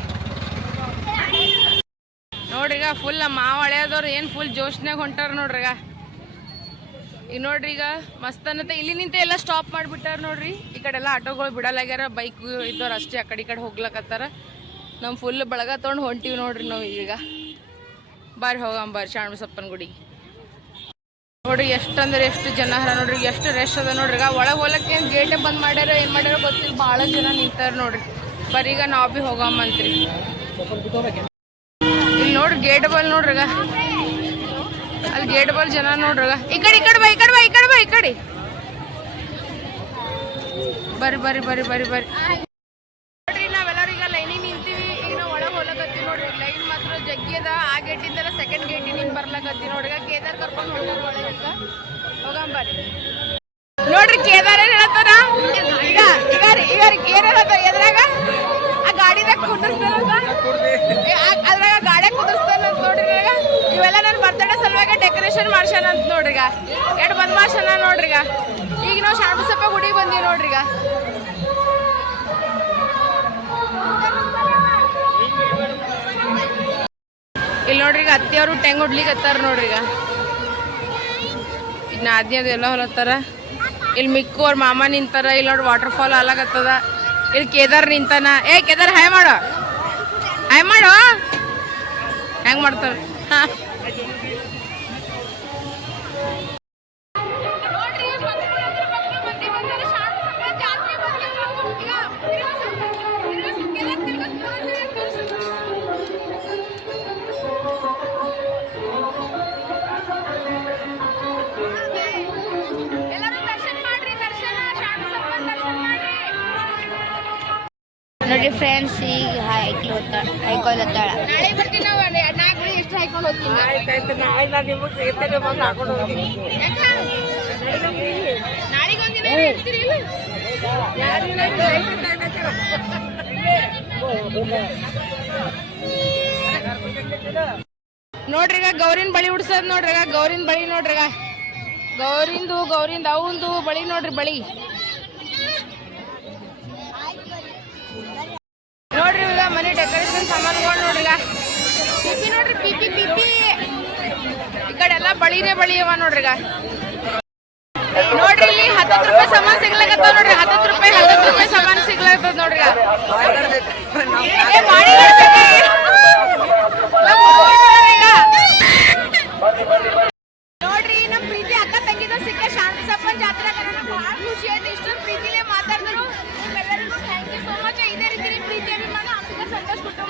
ನೋಡ್ರಿ ಈಗ ಫುಲ್ ಮಾವ ಹಳೆಯದವ್ರು ಏನು ಫುಲ್ ಜೋಶ್ನಾಗ ಹೊಂಟಾರ ನೋಡ್ರಿ ಈಗ ನೋಡ್ರಿ ಈಗ ಮಸ್ತ್ ಅನ್ನತ್ತೆ. ಇಲ್ಲಿ ನಿಂತ ಎಲ್ಲ ಸ್ಟಾಪ್ ಮಾಡಿಬಿಟ್ಟಾರ ನೋಡ್ರಿ. ಈ ಕಡೆ ಎಲ್ಲ ಆಟೋಗಳು ಬಿಡಲಾಗ್ಯಾರ ಬೈಕ್ ಇದ್ದವ್ರು ಅಷ್ಟೇ ಆ ಕಡೆ ಕಡೆ ಹೋಗ್ಲಕತ್ತಾರ. ನಮ್ಮ ಫುಲ್ ಬಳಗ ತೊಗೊಂಡು ಹೊಂಟೀವಿ ನೋಡ್ರಿ ನಾವು ಈಗ. ಬರ್ರಿ ಹೋಗಂ ಬರ್ರಿ ಶಾಣಬಸಪ್ಪನ ಗುಡಿಗೆ ನೋಡ್ರಿ ಎಷ್ಟಂದ್ರೆ ಎಷ್ಟು ಜನ ಹರ ನೋಡ್ರಿ, ಎಷ್ಟು ರೆಶ್ ಅದ ನೋಡ್ರಿ. ಈಗ ಒಳಗೆ ಹೋಲಕ್ಕೆ ಏನು ಗೇಟೇ ಬಂದ್ ಮಾಡ್ಯಾರ, ಏನು ಮಾಡ್ಯಾರ ಗೊತ್ತಿಲ್ಲ, ಭಾಳ ಜನ ನಿಂತಾರ ನೋಡ್ರಿ. ಬರೀಗ ನಾವು ಭೀ ಹೋಗಮ್ಮಂತ್ರಿ ಇಲ್ಲಿ ನೋಡ್ರಿ ಗೇಟ್ ಬಲ್ ನೋಡ್ರಿ ಈಗ. ಅಲ್ಲಿ ಗೇಟ್ ಬಲ್ ಜನ ನೋಡ್ರಿ ಈಗ ಈ ಕಡೆ ಈ ಕಡೆ ಬಾ, ಈ ಕಡೆ ಬಾ, ಈ ಕಡೆ ಬಾ, ಈ ಕಡೆ. ಬರ್ರಿ ಬರ್ರಿ ಬರ್ರಿ ಬರ್ರಿ ಬರ್ರಿ. ನೋಡ್ರಿ, ನಾವೆಲ್ಲರೂ ಈಗ ಲೈನಿಗೆ ನಿಂತೀವಿ. ಈಗ ನಾವು ಒಳಗೆ ಹೋಗ್ಲಕತ್ತೀವಿ ನೋಡ್ರಿ. ಲೈನ್ ಮಾತ್ರ ಜಗ್ಗಿ ಅದ. ಆ ಗೇಟಿಂದ ಸೆಕೆಂಡ್ ಗೇಟಿನಿಂದ ಬರ್ಲಕತ್ತಿ ನೋಡ್ರಿ. ಕೇದಾರ್ ಕರ್ಕೊಂಡು ಹೋಗ್ತಾರೆ ಒಳಗೆ ಈಗ. ಹೋಗಂ ಬರ್ರಿ. ನೋಡ್ರಿ, ಕೇದಾರ ಏನ್ ಹೇಳ್ತಾರ ಈಗ ಈಗ ಈಗ ಏನ್ ಹೇಳ್ತಾರ ಎದ್ರಾಗ? ಆ ಗಾಡಿದಾಗ ಕುಂದಿರ್ತಾರ ಅದ್ರಾಗ ಗಾಡಿಯಾಗ ಕುಂದಿರ್ತಾನ ಅಂತ ನೋಡ್ರಿ ಇವೆಲ್ಲ ನಾನು ಸಲುವಾಗಿ ಡೆಕೋರೇಷನ್ ಮಾಡ್ಸೋಣ ಅಂತ ನೋಡ್ರಿಗ ಎರಡು ಬದಮಾಶನ ನೋಡ್ರಿ ಈಗ. ನಾವು ಶಾಣಬಸಪ್ಪ ಗುಡಿಗೆ ಬಂದೀವಿ ನೋಡ್ರಿಗ ಇಲ್ಲಿ ನೋಡ್ರಿ ಈಗ ಅತ್ತಿಯವರು ಟೆಂಗ್ ಹೊಡ್ಲಿಕ್ಕೆ ಹತ್ತಾರ ನೋಡ್ರಿ ಈಗ. ನಾದಿ ಅದು ಎಲ್ಲ ಹೊಲತ್ತಾರ. ಇಲ್ಲಿ ಮಿಕ್ಕು ಅವ್ರ ಮಾಮ ನಿಂತಾರ ಇಲ್ಲಿ ನೋಡಿ ವಾಟರ್ ಫಾಲ್ ಅಲಾಗತ್ತದ ಇಲ್ಲಿ ಕೇದಾರ್ ನಿಂತಾನ. ಏ ಕೇದಾರ್, ಹಾಯ್ ಮಾಡು. ಹಾಯ್ ಮಾಡೋ. ಹೆಂಗ್ ಮಾಡ್ತಾರ? ನೋಡ್ರಿ ಫ್ರೆಂಡ್ಸ್ ಈಗ ಹೈಕ್ಲು ಹೈಕೊಳತ್ತಾಳ ನಾಳೆ ಬರ್ತೀನಿ ನಾವು ನಾಲ್ಕು ಎಷ್ಟು ಹಾಕೊಂಡು ಹೋಗ್ತೀನಿ. ನಾಳೆಗೆ ಒಂದಿನ ಇರ್ತೀರಿ ನೋಡ್ರಿ ಈಗ ಗೌರಿನ ಬಳಿ ಉಡ್ಸದ್ ನೋಡ್ರಿಗ ಗೌರಿನ ಬಳಿ ನೋಡ್ರಿಗ. ಗೌರಿಂದು ಗೌರಿಂದ ಅವಂದು ಬಳಿ ನೋಡ್ರಿ ಬಳಿ. ನೋಡ್ರಿ ಈಗ ಮನೆ ಡೆಕೋರೇಷನ್ ಸಾಮಾನುಗಳು ನೋಡ್ರಿ ಈಗ. ಪಿಪಿ ನೋಡ್ರಿ, ಪಿಪಿ ಪಿಪಿ. ಈ ಕಡೆ ಎಲ್ಲ ಬಳಿನೇ ಬಳಿ ಅವ ನೋಡ್ರಿ ನೋಡ್ರಿ ಇಲ್ಲಿ ಹತ್ತತ್ತು ರೂಪಾಯಿ ಸಾಮಾನ್ ಸಿಗ್ಲಕತ್ತಾವ ನೋಡ್ರಿ, ಹತ್ತತ್ತು ರೂಪಾಯಿ ಹತ್ತತ್ತು ರೂಪಾಯಿ ಸಾಮಾನ್ ಸಿಗ್ಲಾಕತ್ತದ ನೋಡ್ರಿ ಈಗ.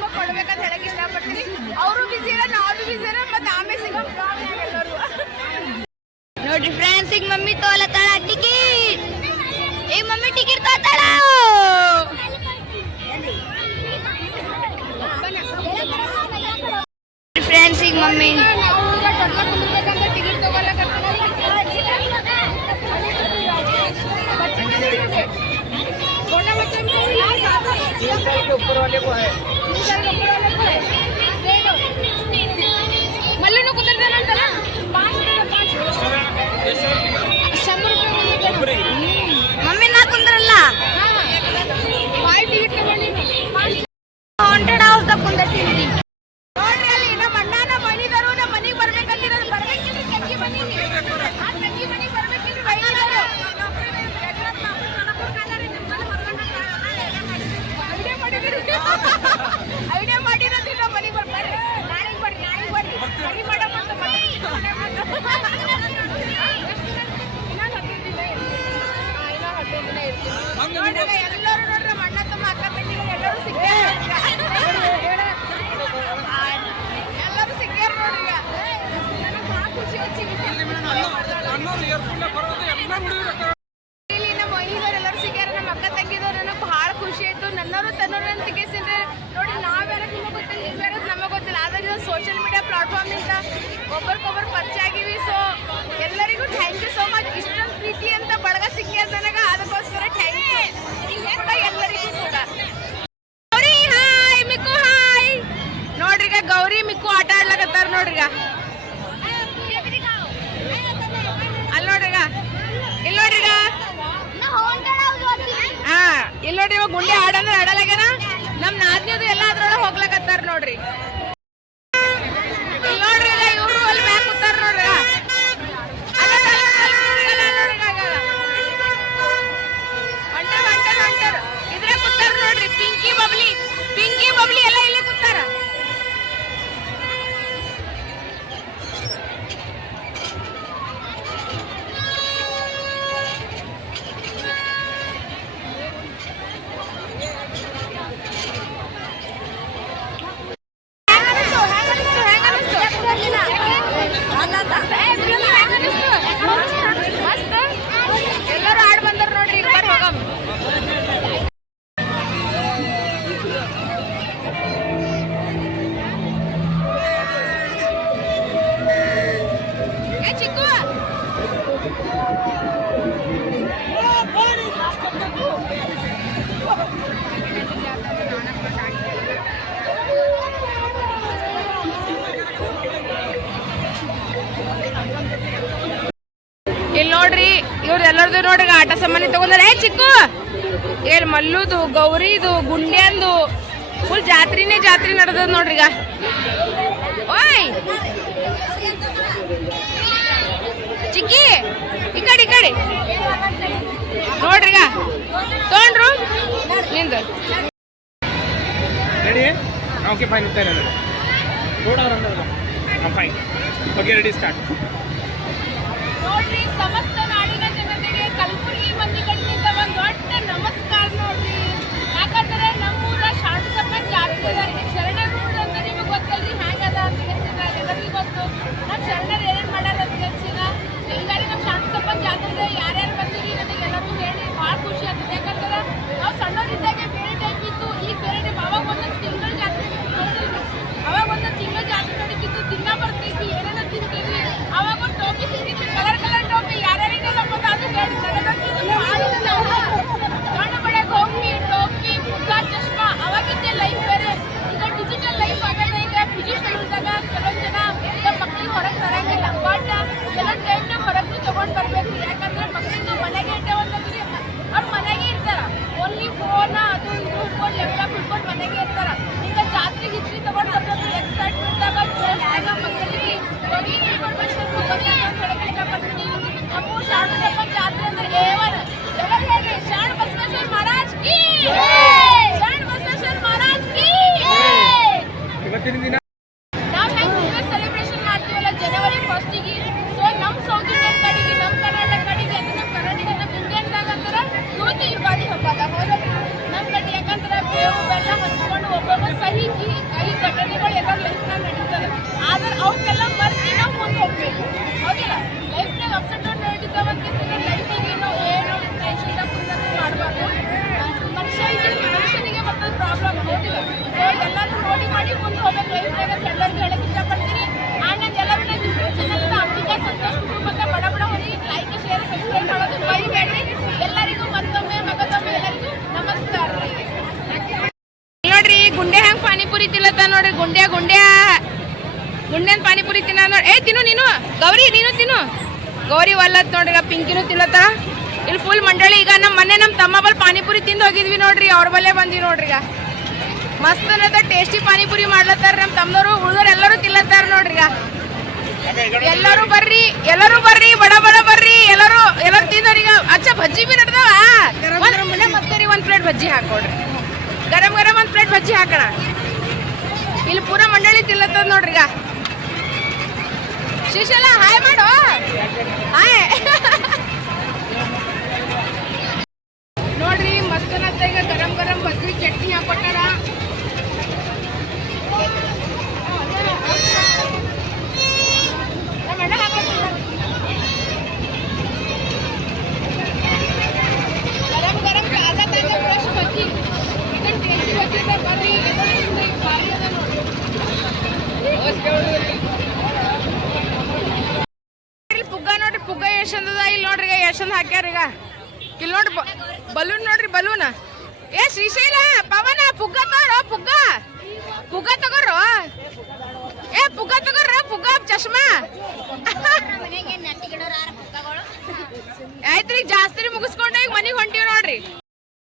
ಸಂತೋಷ್ ಕುಟುಂಬ ಕೊಡ್ಬೇಕಂತ ಹೇಳಕ್ ಇಷ್ಟಪಡ್ತೀನಿ ಅವರು ಬಿಸಿ ಇರ ನಾವು ಬಿಸಿ ಇರ ಮತ್ತೆ ಆಮೇಲೆ ಸಿಗೋ ಎಲ್ಲರೂ ನೋಡ್ರಿ ಫ್ರೆಂಡ್ಸ್ ಈಗ ಮಮ್ಮಿ ತೋಲತ್ತಾಳ ಟಿಕೆಟ್ ಈಗ ಮಮ್ಮಿ ಟಿಕೆಟ್ ತೋತಾಳ ಫ್ರೆಂಡ್ಸ್ ಈಗ ಮಮ್ಮಿ ನಾವು ಈಗ ಟೊಟ್ಲ ಕುಂದಿರ್ಬೇಕಂತ ಪ್ಲಾಟ್ಫಾರ್ಮಿಂದ ಒಬ್ಬರಿಗೊಬ್ಬರು ಪರಿಚಯ ಆಗಿವಿ ಸೊ ಎಲ್ಲರಿಗೂ ಥ್ಯಾಂಕ್ ಯು ಸೋ ಮಚ್ ಇಷ್ಟೊಂದು ಪ್ರೀತಿ ಅಂತ ಬಳಗ ಸಿಕ್ಕ್ಯಾರ ನನಗೆ. ಅದಕ್ಕೋಸ್ಕರ ಥ್ಯಾಂಕ್ ಯು ಎಲ್ಲರಿಗೂ ಕೂಡ. ಗೌರಿ ಹಾಯ್ ಮಿಕ್ಕು ಹಾಯ್ ನೋಡ್ರಿಗ ಗೌರಿ, ಮಿಕ್ಕು ಆಟ ಆಡ್ಲಕತ್ತಾರ ನೋಡ್ರಿಗ ಅಲ್ಲಿ ನೋಡ್ರಿಗ ಇಲ್ಲಿ ನೋಡ್ರಿಗ ಹಾ ಇಲ್ಲಿ ನೋಡ್ರಿ ಇವಾಗ ಗುಂಡಿ ಆಡಂದ್ರೆ ಆಡಲಾಗ್ಯಾನ ನಮ್ಮ ನಾದ್ನಿದು ಎಲ್ಲ ಅದ್ರೊಳಗೆ ಹೋಗ್ಲಕತ್ತಾರ ನೋಡ್ರಿ. ಪಿಂಕಿ ಬಬ್ಲಿ ಎಲ್ಲ ಇಲ್ಲೇ ಕೂತಾರ ಇಲ್ಲಿ ನೋಡ್ರಿ, ಇವ್ರ ಎಲ್ಲರದು ನೋಡ್ರಿ ಆಟ ಸಾಮಾನಿ ತಗೊಂಡಾರ ಏ, ಚಿಕ್ಕು! ಏನ್ ಮಲ್ಲುದು, ಗೌರಿದು, ಗುಂಡ್ಯಾಂದು ಫುಲ್ ಜಾತ್ರಿನೇ ಜಾತ್ರೆ ನಡೆದದ ನೋಡ್ರಿ ಈಗ. ಓಯ್! ಚಿಕ್ಕಿ, ಈ ಕಡೆ ಈ ಕಡೆ. ನೋಡ್ರಿ ತೊಗೊಂಡ್ರು? ಓಕೆ ಫೈನ್ ಇರ್ತಾ ಇರೋದು. ಹಾಂ ಫೈನ್ ಓಕೆ ರೆಡಿ ಸ್ಟಾರ್ಟ್ ನೋಡ್ರಿ, ಸಮಸ್ತ ನಾಡಿನ ಜನತೆಗೆ ಕಲಬುರಗಿ ಮಂದಿ ಕಡೆಯಿಂದ ಒಂದು ದೊಡ್ಡ ನಮಸ್ಕಾರ ನೋಡ್ರಿ. ಯಾಕಂದ್ರೆ ನಮ್ಮೂರ ಶಾಂತಸಪ್ಪ ಜಾತ್ರೆ ಗೌರಿ ಒಲ್ಲತ್ ನೋಡ್ರಿ ಪಿಂಕಿನೂ ತಿನ್ನತ್ತ ಇಲ್ಲಿ ಫುಲ್ ಮಂಡಳಿ. ಈಗ ನಮ್ಮ ಮನೆ ನಮ್ಮ ತಮ್ಮ ಬಲ್ ಪಾನಿಪುರಿ ತಿಂದು ಹೋಗಿದ್ವಿ ನೋಡ್ರಿ ಅವ್ರ ಬಲ್ಲೇ ಬಂದ್ವಿ ನೋಡ್ರಿ ಈಗ. ಮಸ್ತ್ ಅನ್ನೋದ ಟೇಸ್ಟಿ ಪಾನಿಪುರಿ ಮಾಡ್ಲತ್ತಾರ ನಮ್ಮ ತಮ್ಮದವರು ಹುಡುಗರು ಎಲ್ಲರೂ ತಿನ್ನತ್ತಾರ ನೋಡ್ರಿ ಈಗ. ಎಲ್ಲರೂ ಬರ್ರಿ ಎಲ್ಲರೂ ಬರ್ರಿ ಬಡ ಬಡ ಬರ್ರಿ ಎಲ್ಲರೂ ಎಲ್ಲರೂ ತಿಂದವ್ರೀಗ ಅಚ್ಚ ಭಜ್ಜಿ ಬಿ ನಡ್ದವ? ಮತ್ತೆ ಒಂದ್ ಪ್ಲೇಟ್ ಭಜ್ಜಿ ಹಾಕೊಡ್ರಿ ಗರಂ ಗರಂ ಒಂದ್ ಪ್ಲೇಟ್ ಭಜ್ಜಿ ಹಾಕೋಣ. ಇಲ್ಲಿ ಪೂರ ಮಂಡಳಿ ತಿಲ್ಲತ್ತದ ನೋಡ್ರಿ ಈಗ. ಶಿಶಲ ಹಾಯ್ ಮಾಡು. ಹಾಯ್. ಬಲೂನ್ ನೋಡ್ರಿ ಬಲೂನ್. ಏ ಶ್ರೀಶೈಲ, ಪವನ, ಪುಗ್ಗ ತಗೋರ, ಪುಗ್ಗ. ಪುಗ್ಗ ತಗೋರ. ಏ ಪುಗ್ಗ ತಗೋರ, ಪುಗ್ಗ, ಚಶ್ಮಾ. ಆಯ್ತ್ರಿ, ಜಾಸ್ತಿ ಮುಗಿಸ್ಕೊಂಡು, ಈಗ ಮನೆಗೆ ಹೊಂಟಿವ್ ನೋಡ್ರಿ.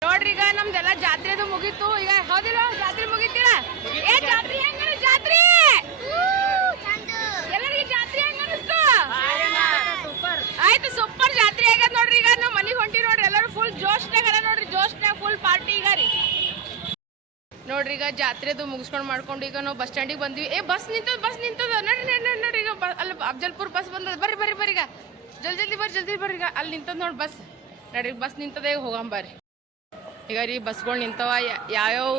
ನೋಡ್ರಿ ಈಗ ನಮ್ದೆಲ್ಲ ಜಾತ್ರೆದು ಮುಗೀತು. ಈಗ ಹೌದಿಲ್ಲ, ಜಾತ್ರೆ ಮುಗಿತೀರಾ? ಏ ಜಾತ್ರೆ ಹೆಂಗ ಜಾತ್ರೆ ಎಲ್ಲರಿಗೆ ಜಾತ್ರೆ ಹೆಂಗ ಅನಿಸ್ತು ಆಯ್ತು ಜಾತ್ರೆ ನೋಡ್ರಿ ಈಗ? ನಾವು ಮನೆಗೆ ಹೊಂಟಿ ನೋಡ್ರಿ ಎಲ್ಲರೂ ಫುಲ್ ಜೋಶ್ನಾಗ ನೋಡ್ರಿ ಜೋಶ್ನಾಗ ಫುಲ್ ಪಾರ್ಟಿ ಈಗ ರೀ. ನೋಡ್ರಿ ಈಗ ಜಾತ್ರೆದು ಮುಗಿಸ್ಕೊಂಡು ಮಾಡ್ಕೊಂಡು ಈಗ ನಾವು ಬಸ್ ಸ್ಟ್ಯಾಂಡಿಗೆ ಬಂದ್ವಿ. ಏ ಬಸ್ ನಿಂತದ ಬಸ್ ನಿಂತದ. ನಡ್ರಿ ನಡ್ರಿ, ನಡ್ರಿ ಈಗ ಅಲ್ಲಿ ಅಫಜಲ್ಪುರ್ ಬಸ್ ಬಂದದ. ಬರ್ರಿ ಬರ್ರಿ ಬರ್ರಿ ಈಗ. ಜಲ್ದಿ ಜಲ್ದಿ ಬರ್ರಿ ಜಲ್ದಿ ಬರ್ರಿ ಈಗ. ಅಲ್ಲಿ ನಿಂತದ ನೋಡಿ ಬಸ್ ನಡ್ರಿ ಬಸ್ ನಿಂತದ ಈಗ ಹೋಗಂಬರ್ರಿ ಈಗ ರೀ ಬಸ್ಗಳು ನಿಂತವ. ಯಾವ್ಯಾವ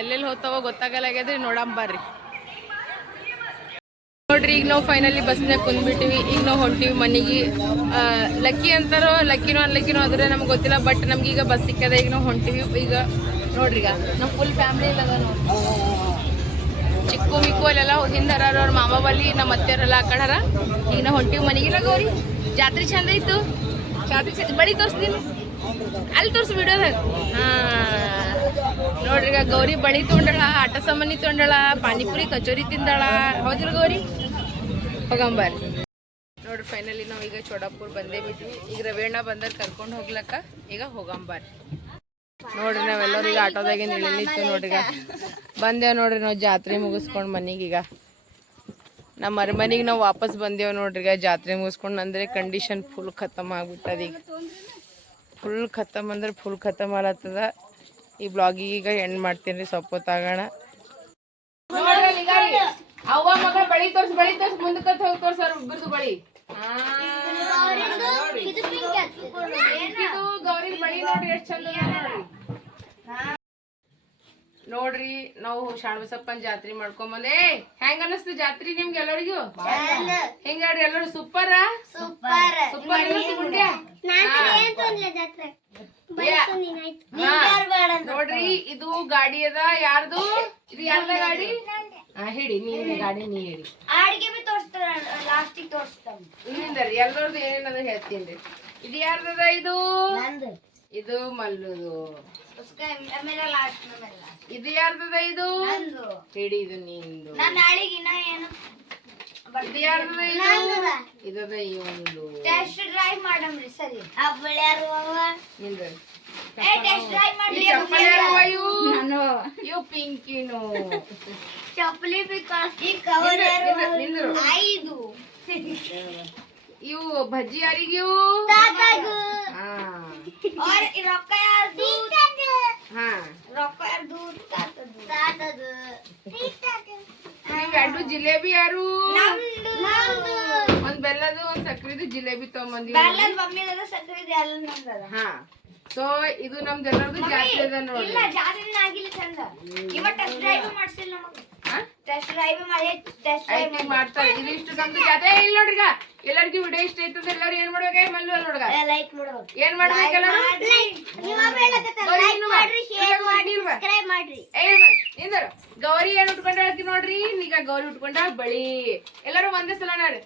ಎಲ್ಲೆಲ್ಲಿ ಹೋಗ್ತಾವ ಗೊತ್ತಾಗಲ್ಲಾಗ್ಯದ್ರಿ ನೋಡಂಬರ್ರಿ ನೋಡ್ರಿ, ಈಗ ನಾವು ಫೈನಲಿ ಬಸ್ನಾಗ ಕುಂದ್ಬಿಟ್ಟಿವಿ. ಈಗ ನಾವು ಹೊಂಟಿವಿ ಮನೆಗೆ. ಲಕ್ಕಿ ಅಂತಾರೋ ಲಕ್ಕಿನೋ ಅನ್ಲಕ್ಕಿನೋ ಆದ್ರೆ ನಮ್ಗೆ ಗೊತ್ತಿಲ್ಲ ಬಟ್ ನಮ್ಗೆ ಈಗ ಬಸ್ ಸಿಕ್ಕದ. ಈಗ ನಾವು ಹೊಂಟಿವಿ. ಈಗ ನೋಡ್ರಿ ಈಗ ನಾವು ಫುಲ್ ಫ್ಯಾಮಿಲಿ ಇಲ್ಲ ಚಿಕ್ಕು ಮಿಕ್ಕು ಅಲ್ಲೆಲ್ಲ ಹಿಂದರ ಅವ್ರ ಮಾಮ ಬಲ್ಲಿ ನಮ್ಮ ಅತ್ತೆಯವರೆಲ್ಲ ಆ ಈಗ ನಾವು ಹೊಂಟಿವಿ ಮನೆಗೆ. ಗೌರಿ, ಜಾತ್ರೆ ಚಂದ ಇತ್ತು. ಜಾತ್ರೆ ಚಂದ ಬಳಿ ತೋರಿಸ್ತೀನಿ ಅಲ್ಲಿ ತೋರಿಸಿ ಬಿಡೋದಾಗ ಹಾ. ನೋಡ್ರಿ ಗೌರಿ ಬಳಿ ತೊಗೊಂಡಳ, ಆಟ ಸಾಮಾನಿ ತೊಗೊಂಡಳ, ಪಾನಿಪುರಿ, ಕಚೋರಿ ತಿಂದಳ. ಹೌದಿಲ್ಲ ಗೌರಿ? ಹೋಗಂಬರ್. ನೋಡ್ರಿ ಫೈನಲಿ ನಾವು ಈಗ ಚೋಡಾಪುರ್ ಬಂದೇ ಬಿಟ್ವಿ ಈಗ ರವೇಣ ಬಂದ್ರೆ ಕರ್ಕೊಂಡು ಹೋಗ್ಲಕ್ಕ? ಈಗ ಹೋಗಂಬರ್. ನೋಡ್ರಿ, ನಾವೆಲ್ಲರೂ ಈಗ ಆಟೋದಾಗಿಂದ ನಿಲ್ಲಿತ್ತು ನೋಡ್ರಿ ಬಂದೇವ್ ನೋಡ್ರಿ, ನಾವು ಜಾತ್ರೆ ಮುಗಿಸ್ಕೊಂಡು ಮನೆಗೀಗ ನಮ್ಮ ಅರಮನೆಗೆ ನಾವು ವಾಪಸ್ ಬಂದೇವ್ ನೋಡ್ರಿ ಈಗ ಜಾತ್ರೆ ಮುಗಿಸ್ಕೊಂಡು. ಅಂದ್ರೆ ಕಂಡೀಷನ್ ಫುಲ್ ಖತಮ್ ಆಗ್ಬಿಟ್ಟದ ಈಗ. ಫುಲ್ ಖತಮ್ ಅಂದ್ರೆ ಫುಲ್ ಖತಮ್ ಆಲತ್ತದ ಈ ಬ್ಲಾಗಿಗೆ ಈಗ ಎಂಡ್ ಮಾಡ್ತೀನಿ ರೀ ಸೊಪ್ಪು ಹೊತ್ತಾಗೋಣ. ಅವ್ವ ಮಗಳ ಬಳಿ ತೋರ್ಸ್ ಬಳಿ ತೋರ್ಸ್ ಮುಂದಕ್ಕೆ ಹೋಗಿ ತೋರ್ಸಾರ ಇಬ್ಬರದು ಬಳಿ ಇದು ಗೌರಿ ಬಳಿ ನೋಡ್ರಿ ಎಷ್ಟ್ ಚಂದ ಅದ ನೋಡ್ರಿ ನೋಡ್ರಿ ನಾವು ಶಾಣಬಸಪ್ಪನ ಜಾತ್ರೆ ಮಾಡ್ಕೊಂಡ್ ಬಂದೆ ಹೆಂಗ ಅನಸ್ತು ಜಾತ್ರೆ ನಿಮ್ಗೆ ಎಲ್ಲರಿಗೂ? ಹೆಂಗಾಡ್ರಿ ಎಲ್ಲರೂ? ಸೂಪರ್? ಸೂಪರ್. ಸೂಪರ್ ನೋಡ್ರಿ ಇದು ಗಾಡಿ ಅದ. ಯಾರ್ದು? ಇದು ಯಾರ್ದ ಗಾಡಿ? ಹೇಳಿ ಹಿಡಿ ನೀ ಹಿಡಿ ಗಾಡಿ ನೀ ಹೇಳಿ ಅಡಿಗೆ ಬಿ ತೋರಿಸ್ತಾರ ಲಾಸ್ಟಿಗೆ ತೋರಿಸ್ತಾರ. ಇಲ್ಲಿಂದ ಎಲ್ಲರದ್ದು ಎಲ್ಲರದು ಏನೇನದ ಹೇಳ್ತೀನಿ ಇದು ಯಾರ್ದದ ಇದು? ಇದು ಮಲ್ಲುದು. ಇದು ಯಾರ್ದದ ಇದು? ಹಿಡಿ ಇದು ನಿಂದು. ಇದು ಯಾರ್ದದ ಇದು? ಇದದ ಇವಂದು. ಟೆಸ್ಟ್ ಡ್ರೈವ್ ಮಾಡಮ್ರಿ ಸರಿ. ಯಾರು ನಿಂದು. ಇವು ಪಿಂಕಿನು. ಚಪ್ಪಲಿ. ಐದು. ಇವು ಬಜ್ಜಿ ಯಾರಿಗೂ ಹಾ. और ರೊಕ್ಕ ಯಾರ್ದು ಹಾ ರೊಕ್ಕ ಯಾರ್ದು ತಾತದು ತಾತದು ಎರಡು ಜಿಲೇಬಿ ಯಾರು ನಮ್ದು ಒಂದ್ ಬೆಲ್ಲದು ಒಂದ್ ಸಕ್ರಿದು ಜಿಲೇಬಿ ತಗೊಂಬಂದಿ ಬೆಲ್ಲದ ಮಮ್ಮಿದ ಸಕ್ಕರೆ ಎಲ್ಲ ನಮ್ದದ ಹಾ. ಸೊ ಇದು ನಮ್ದೆಲ್ಲರದು ಜಾತ್ರೆ ಅದ ನೋಡ್ರಿ. ಇಲ್ಲ ಜಾತ್ರೆ ಆಗಿಲ್ಲ ಚಂದ. ಇವ ಟೆಸ್ಟ್ ಡ್ರೈವ್ ಮಾಡ್ಸಿಲ್ಲ ನಮಗೆ? ಟೆಸ್ಟ್ ಡ್ರೈವ್ ಮಾಡಿ ಟೆಸ್ಟ್ ಡ್ರೈವ್ ಆಯ್ತು, ಈಗ ಮಾಡ್ತಾರೆ ಇದಿಷ್ಟು ನಮ್ದು ಜಾತ್ರೆ. ಇಲ್ಲ ನೋಡ್ರಿ ಈಗ. ಎಲ್ಲರಿಗೂ ವಿಡಿಯೋ ಇಷ್ಟ ಐತಂದ್ರೆ ಎಲ್ಲರೂ ಏನ್ ಮಾಡ್ಬೇಕು ಮಲ್ಲು ಅಲ್ಲ ನೋಡ್ಗ ಲೈಕ್ ಮಾಡ್ಬೇಕು ಏನ್. ಸಬ್ಸ್ಕ್ರೈಬ್ ಮಾಡ್ರಿ. ನಿಂದರು. ಗೌರಿ ಏನ್ ಉಟ್ಕೊಂಡಾಳಕಿ ನೋಡ್ರಿ? ಈಗ ಗೌರಿ ಉಟ್ಕೊಂಡ ಬಳಿ. ಎಲ್ಲರೂ ಒಂದೇ ಸಲ ನೋಡ್ರಿ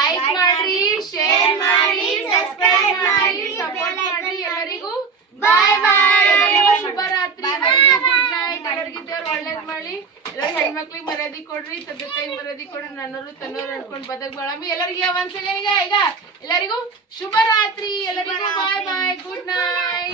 ಲೈಕ್ ಮಾಡ್ರಿ ಶೇರ್ ಮಾಡಿ ಸಬ್ಸ್ಕ್ರೈಬ್ ಮಾಡಿ ಸಪೋರ್ಟ್ ಮಾಡ್ರಿ ಎಲ್ಲರಿಗೂ. ಬಾಯ್ ಬಾಯ್ ಶುಭರಾತ್ರಿ. ಗುಡ್ ನೈಟ್ ಎಲ್ಲರಿಗೂ ದೇವ್ರು ಒಳ್ಳೇದ್ ಮಾಡಿ ಎಲ್ಲರೂ ಹೆಣ್ಮಕ್ಳಿಗೆ ಮರ್ಯಾದೆ ಕೊಡ್ರಿ ತಂದೆ ತಾಯಿ ಮರ್ಯಾದೆ ಕೊಡ್ರಿ ನನ್ನವರು ತನ್ನೋರು ಅನ್ಕೊಂಡ್ ಬದಕ್ ಬಾಳಮ್ಮಿ. ಎಲ್ಲರಿಗೂ ಒಂದ್ಸಲ ಈಗ ಈಗ ಎಲ್ಲರಿಗೂ ಶುಭರಾತ್ರಿ. ಎಲ್ಲರಿಗೂ ಬಾಯ್ ಬಾಯ್ ಗುಡ್ ನೈಟ್